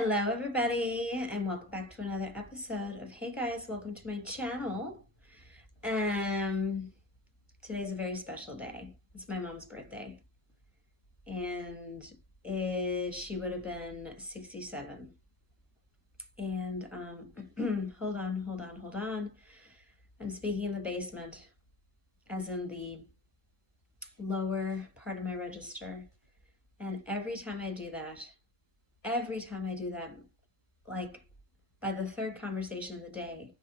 Hello everybody and welcome back to another episode of Hey Guys, welcome to my channel. Today's a very special day. It's my mom's birthday and she would have been 67. And hold on. I'm speaking in the basement, as in the lower part of my register. And every time I do that, like by the third conversation of the day,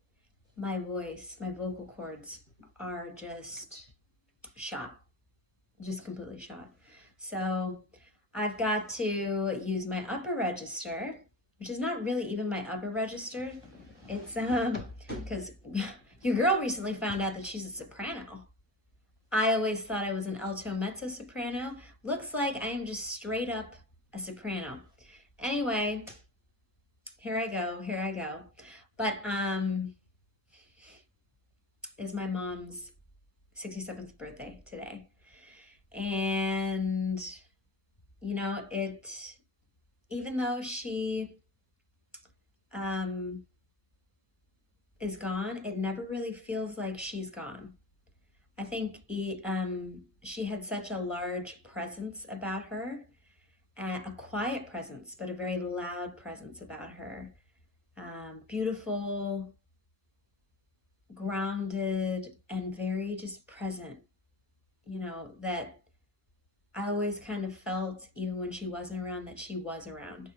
my voice, my vocal cords are just shot, just completely shot. So I've got to use my upper register, which is not really even my upper register. It's because your girl recently found out that she's a soprano. I always thought I was an alto mezzo soprano. Looks like I am just straight up a soprano. Anyway, here I go. But is my mom's 67th birthday today. And even though she is gone, it never really feels like she's gone. I think she had such a large presence about her, a quiet presence, but a very loud presence about her. Beautiful, grounded, and very just present, that I always kind of felt, even when she wasn't around, that she was around,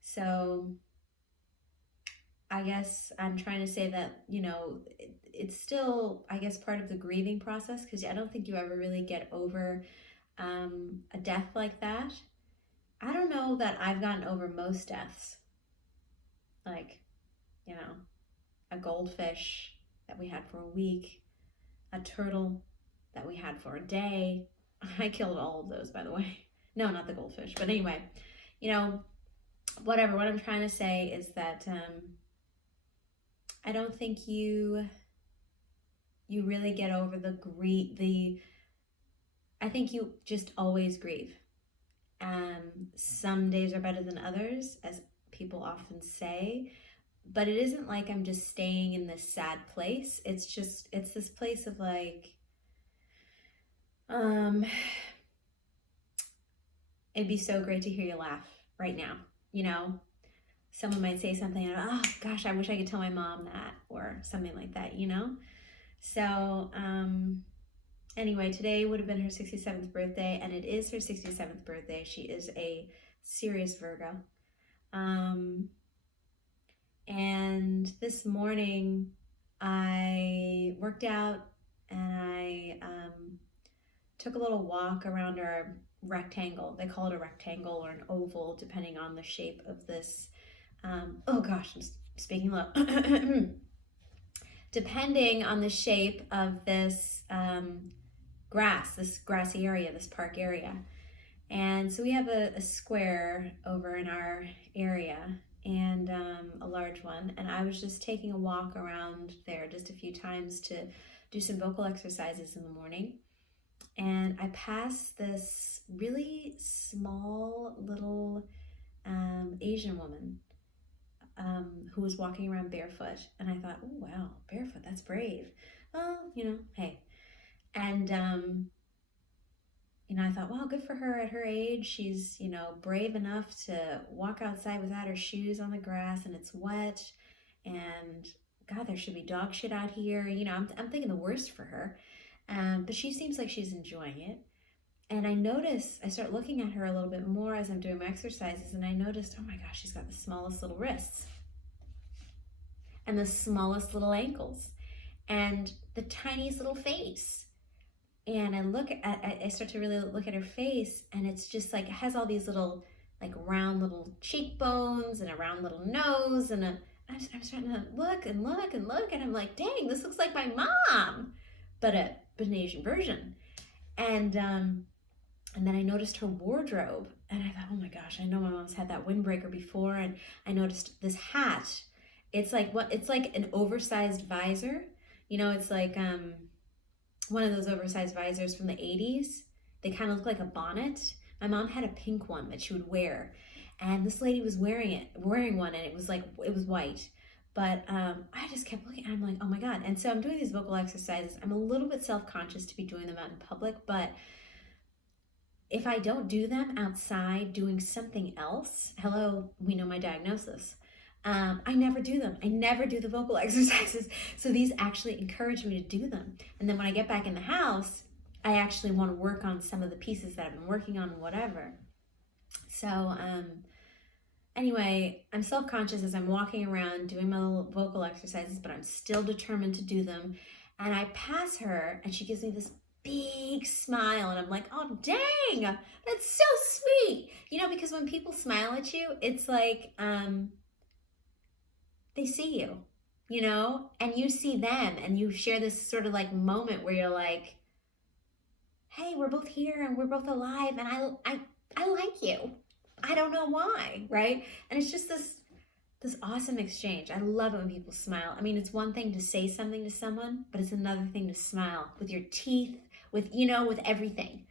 So I guess I'm trying to say that, it's still, I guess, part of the grieving process, because I don't think you ever really get over a death like that. I don't know that I've gotten over most deaths. Like, a goldfish that we had for a week, a turtle that we had for a day. I killed all of those, by the way. No, not the goldfish. But anyway, whatever. What I'm trying to say is that I don't think you really get over I think you just always grieve. Some days are better than others, as people often say, but it isn't like I'm just staying in this sad place. It's this place of like, it'd be so great to hear you laugh right now. Someone might say something and, oh gosh, I wish I could tell my mom that, or something like that, So anyway, today would have been her 67th birthday, and it is her 67th birthday. She is a serious Virgo. And this morning I worked out and I took a little walk around our rectangle. They call it a rectangle or an oval, depending on the shape of this. Oh gosh, I'm speaking low. Depending on the shape of this this grassy area, this park area. And so we have a square over in our area, and a large one. And I was just taking a walk around there just a few times to do some vocal exercises in the morning. And I passed this really small little Asian woman who was walking around barefoot. And I thought, oh, wow, barefoot, that's brave. Well, hey. And, I thought, well, good for her at her age. She's, brave enough to walk outside without her shoes on the grass and it's wet. And God, there should be dog shit out here. I'm thinking the worst for her. But she seems like she's enjoying it. And I start looking at her a little bit more as I'm doing my exercises, and I noticed, oh my gosh, she's got the smallest little wrists and the smallest little ankles and the tiniest little face. And I start to really look at her face, and it's just like, it has all these little, like, round little cheekbones and a round little nose, and I'm starting to look, and I'm like, dang, this looks like my mom, but an Asian version. And then I noticed her wardrobe, and I thought, oh my gosh, I know my mom's had that windbreaker before, and I noticed this hat. It's like an oversized visor. It's like one of those oversized visors from the 80s. They kind of look like a bonnet. My mom had a pink one that she would wear. And this lady was wearing one, and it was white. But I just kept looking, and I'm like, oh my God. And so I'm doing these vocal exercises. I'm a little bit self-conscious to be doing them out in public, but if I don't do them outside doing something else, hello, we know my diagnosis. I never do them. I never do the vocal exercises. So these actually encourage me to do them. And then when I get back in the house, I actually want to work on some of the pieces that I've been working on, whatever. So anyway, I'm self-conscious as I'm walking around doing my little vocal exercises, but I'm still determined to do them. And I pass her, and she gives me this big smile, and I'm like, oh dang, that's so sweet. You know, because when people smile at you, it's like they see you, you know, and you see them, and you share this sort of like moment where you're like, hey, we're both here and we're both alive, and I like you. I don't know why, right? And it's just this awesome exchange. I love it when people smile. I mean, it's one thing to say something to someone, but it's another thing to smile with your teeth, with, you know, with everything.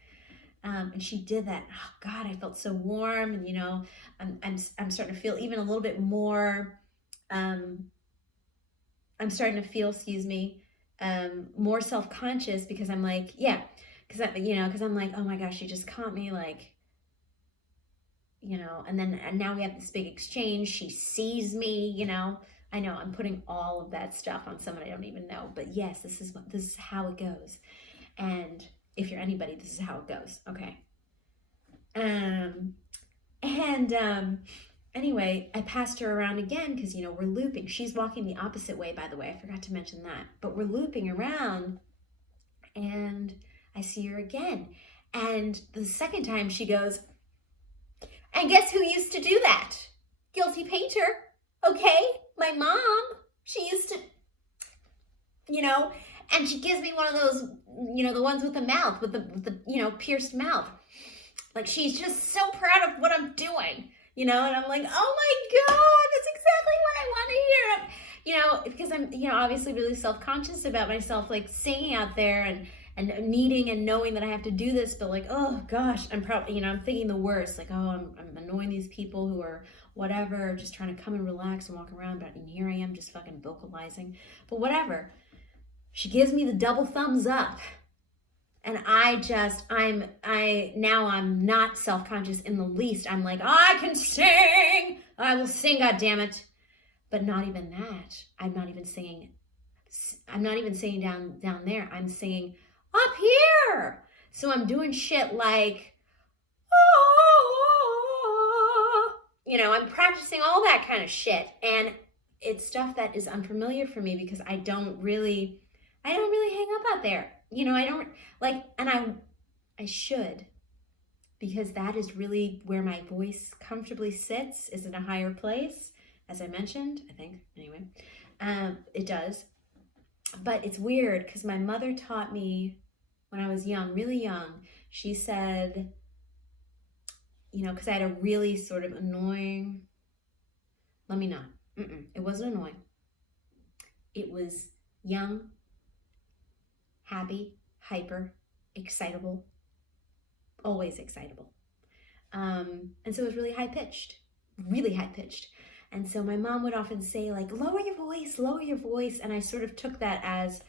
And she did that. Oh God, I felt so warm, and you know, I'm starting to feel even a little bit more. I'm starting to feel, more self-conscious, because I'm like, yeah, because I'm like, oh my gosh, she just caught me, like, you know, and now we have this big exchange. She sees me, you know. I know I'm putting all of that stuff on someone I don't even know, but yes, this is how it goes. And if you're anybody, this is how it goes. Okay. Anyway, I passed her around again because, you know, we're looping. She's walking the opposite way, by the way. I forgot to mention that. But we're looping around, and I see her again. And the second time she goes, and guess who used to do that? Guilty painter. Okay? My mom. She used to, you know, and she gives me one of those, you know, the ones with the mouth, with the you know, pierced mouth. Like, she's just so proud of what I'm doing, you know, and I'm like, oh my God, that's exactly what I want to hear. You know, because I'm, you know, obviously really self-conscious about myself, like singing out there and needing and knowing that I have to do this, but like, oh gosh, I'm probably, you know, I'm thinking the worst, like, oh, I'm annoying these people who are whatever, just trying to come and relax and walk around, but and here I am just fucking vocalizing, but whatever. She gives me the double thumbs up, and now I'm not self-conscious in the least. I'm like, I can sing, I will sing, God damn it. But not even that. I'm not even singing down there. I'm singing up here. So I'm doing shit like, oh, you know, I'm practicing all that kind of shit. And it's stuff that is unfamiliar for me because I don't really hang up out there. You know, I don't like, and I should, because that is really where my voice comfortably sits, is in a higher place, as I mentioned, I think, anyway. It does. But it's weird because my mother taught me when I was young, really young. She said, you know, because I had a really sort of annoying, it wasn't annoying. It was young, happy, hyper, excitable, always excitable. And so it was really high pitched. And so my mom would often say, like, lower your voice. And I sort of took that as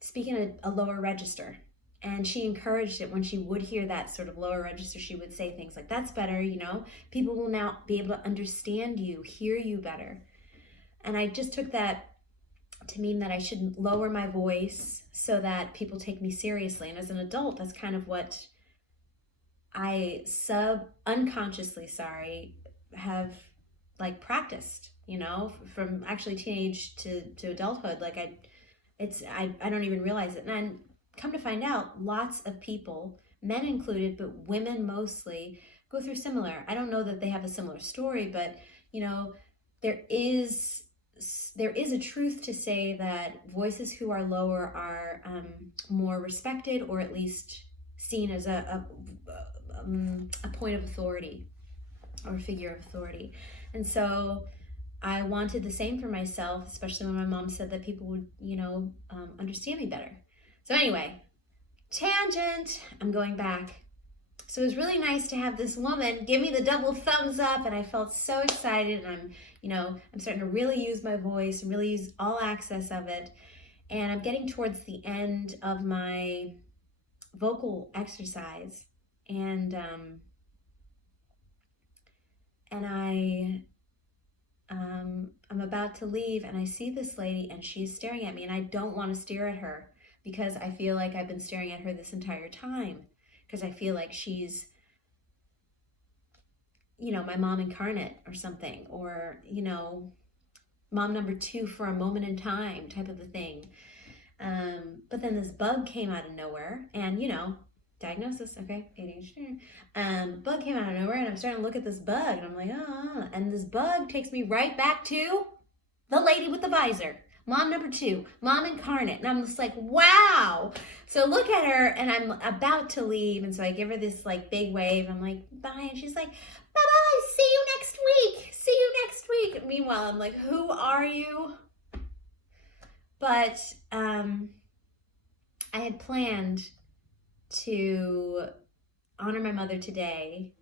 speaking a lower register. And she encouraged it. When she would hear that sort of lower register, she would say things like, that's better, you know, people will now be able to understand you, hear you better. And I just took that to mean that I should lower my voice so that people take me seriously. And as an adult, that's kind of what I unconsciously have like practiced, you know, from actually teenage to adulthood. Like I don't even realize it. And come to find out, lots of people, men included, but women mostly, go through similar. I don't know that they have a similar story, but you know, there is a truth to say that voices who are lower are more respected, or at least seen as a point of authority or a figure of authority. And so I wanted the same for myself, especially when my mom said that people would, you know, understand me better. So anyway, tangent, I'm going back. So it was really nice to have this woman give me the double thumbs up, and I felt so excited. And I'm starting to really use my voice and really use all access of it. And I'm getting towards the end of my vocal exercise, and I'm about to leave, and I see this lady, and she's staring at me, and I don't want to stare at her because I feel like I've been staring at her this entire time, because I feel like she's, my mom incarnate or something, or, mom number two for a moment in time type of a thing. But then this bug came out of nowhere, and diagnosis, okay, ADHD. Bug came out of nowhere, and I'm starting to look at this bug, and I'm like, and this bug takes me right back to the lady with the visor, mom number two, mom incarnate. And I'm just like, wow. So look at her, and I'm about to leave, and so I give her this like big wave. I'm like, bye, and she's like, bye-bye, see you next week, see you next week. Meanwhile, I'm like, who are you? But I had planned to honor my mother today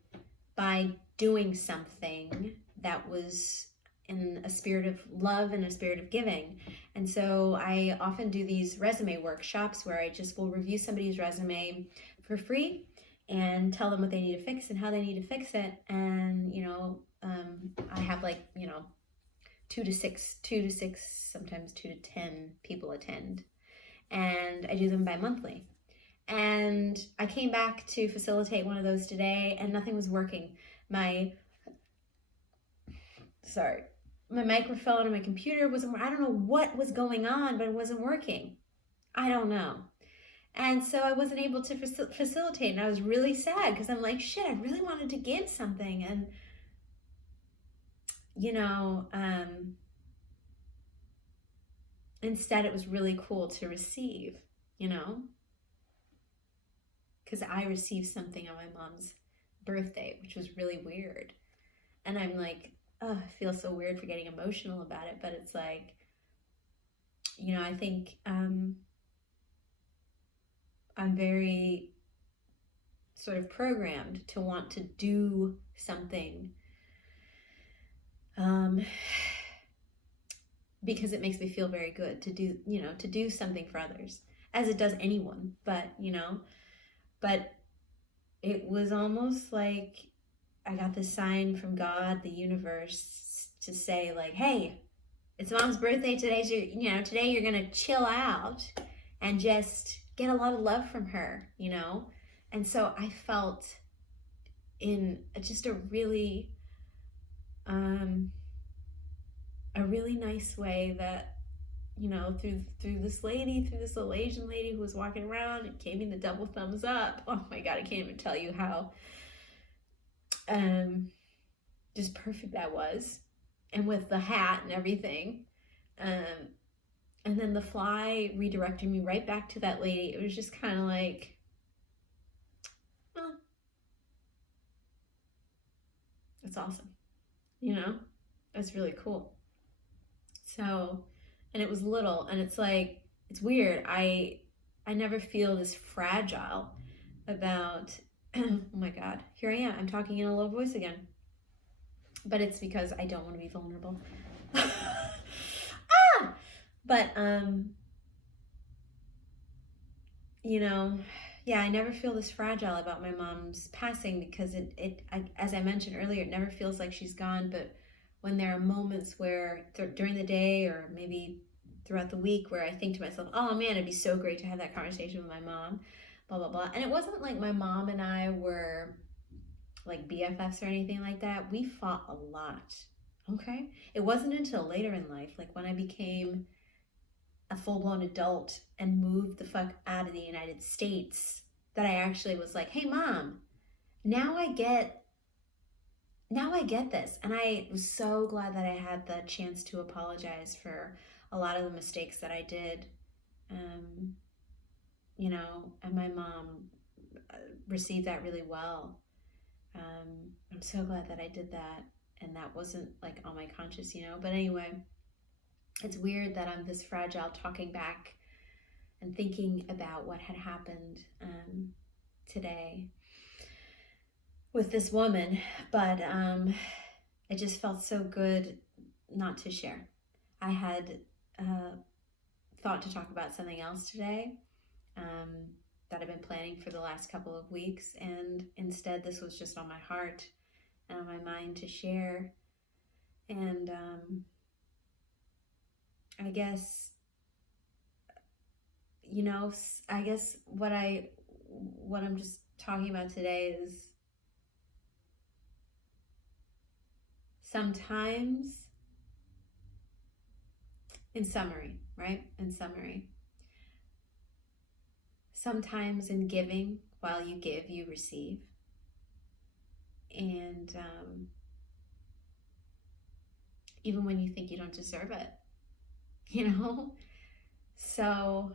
by doing something that was in a spirit of love and a spirit of giving. And so I often do these resume workshops where I just will review somebody's resume for free and tell them what they need to fix and how they need to fix it. And I have 2 to 6, sometimes 2 to 10 people attend, and I do them bi-monthly. And I came back to facilitate one of those today, and nothing was working. My microphone and my computer wasn't, I don't know what was going on, but it wasn't working. I don't know. And so I wasn't able to facilitate, and I was really sad because I'm like, shit, I really wanted to give something. And, instead it was really cool to receive, because I received something on my mom's birthday, which was really weird. And I'm like, oh, I feel so weird for getting emotional about it, but it's like, I think I'm very sort of programmed to want to do something because it makes me feel very good to do something for others, as it does anyone. But it was almost like I got this sign from God, the universe, to say like, hey, it's mom's birthday today, so today you're gonna chill out and just get a lot of love from her, And so I felt in just a really nice way that, through this little Asian lady who was walking around and gave me the double thumbs up. Oh my God, I can't even tell you how just perfect that was. And with the hat and everything. And then the fly redirected me right back to that lady. It was just kind of like, oh, that's awesome. That's really cool. So, and it was little, and it's like, it's weird. I never feel this fragile about, oh my God, here I am. I'm talking in a low voice again. But it's because I don't want to be vulnerable. But, I never feel this fragile about my mom's passing, because as I mentioned earlier, it never feels like she's gone. But when there are moments where during the day or maybe throughout the week where I think to myself, oh man, it'd be so great to have that conversation with my mom, blah, blah, blah. And it wasn't like my mom and I were like BFFs or anything like that. We fought a lot, okay? It wasn't until later in life, like when I became a full-blown adult and moved the fuck out of the United States, that I actually was like, hey mom, now I get this. And I was so glad that I had the chance to apologize for a lot of the mistakes that I did. And my mom received that really well. I'm so glad that I did that, and that wasn't like on my conscience, But anyway, it's weird that I'm this fragile talking back and thinking about what had happened today. with this woman, but it just felt so good not to share. I had uh, thought to talk about something else today, um, that I've been planning for the last couple of weeks, and instead, this was just on my heart and on my mind to share. And I guess, I guess what I'm just talking about today is sometimes, in summary, right? In summary, sometimes in giving, while you give, you receive. And even when you think you don't deserve it, you know? So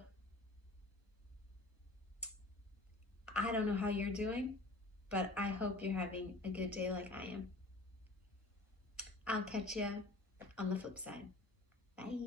I don't know how you're doing, but I hope you're having a good day like I am. I'll catch you on the flip side. Bye.